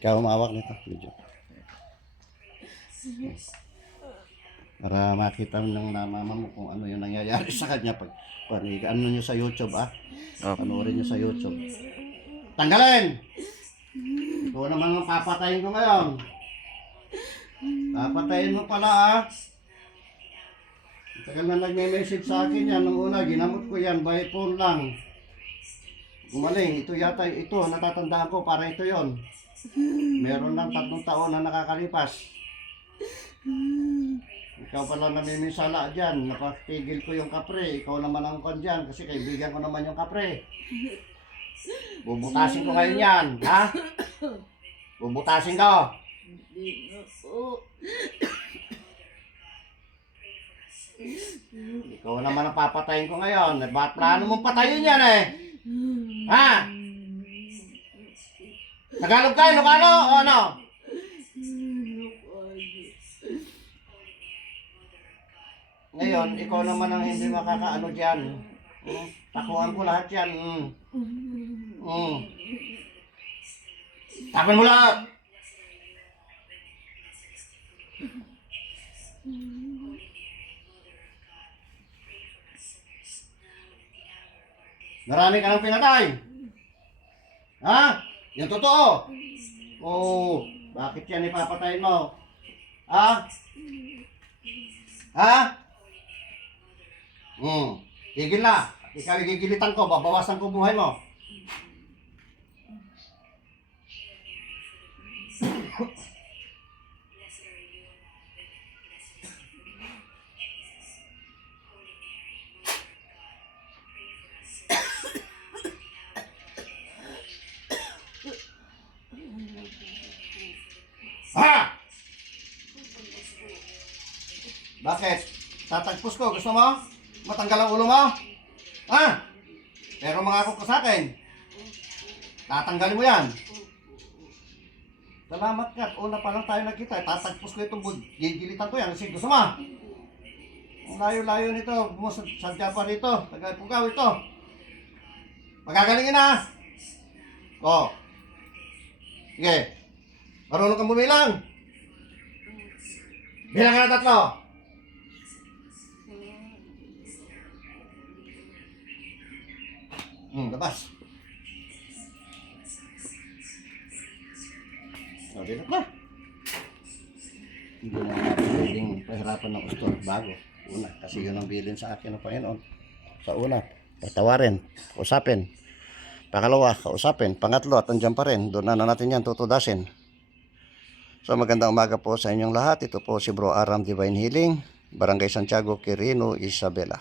Ikaw umawak nito. Medyo. Para makita ng mama mo kung ano yung nangyayari sa kanya pag ano nyo sa YouTube panoorin nyo sa YouTube. Tanggalin! Ikaw naman ang papatayin ko ngayon. Papatayin mo pala Tagal na nagme-message sa akin yan. Nung una, ginamot ko yan by phone lang. Gumaling, ito yata, ito, natatandaan ko, para ito yon. Meron lang 3 taon na nakakalipas. Ikaw pala namimisala dyan, napatigil ko yung kapre. Ikaw naman ang kon dyan, kasi kaibigan ko naman yung kapre. Bubutasin ko kayo yan, ha? Bubutasin ko. Hindi na po. Ikaw naman ang papatayin ko ngayon. Ba't plano mong patayin yan Ha? Tagalog kayo, Ilocano o ano? Ngayon, ikaw naman ang hindi makakaano dyan. Takuhan ko lahat yan. Takuhan mo lahat! Marami ka nang pinatay. Ha? Yung totoo. Oo. Bakit yan ipapatayin mo? Ha? Ha? Tigil na. Ikaw igigilitan ko. Babawasan ko buhay mo. Ha? Bakit? Tatagpos ko. Gusto mo? Matanggal ang ulo mo? Ha? Pero mangako ka sa akin. Tatanggalin mo yan. Salamat ka. Una pa lang tayo nagkita. Tatagpos ko itong gigilitan ko yan. Kasi gusto mo? Ang layo-layo nito. Sadya pa rito. Tagay-pugaw ito. Magagalingin na. O. Sige. Marunong kang bumilang. Bilang ka na 3. Labas. O, bilang na. Hindi na natin pwedeng pahirapan ng ustor bago. Una, kasi yun ang bilin sa akin ng Panginoon. Sa una, patawarin, kausapin. Pangalawa, kausapin. Pangatlo, at andyan pa rin. Doon na natin yan tutudasin. So magandang umaga po sa inyong lahat. Ito po si Bro Aram Divine Healing, Barangay Santiago, Quirino, Isabela.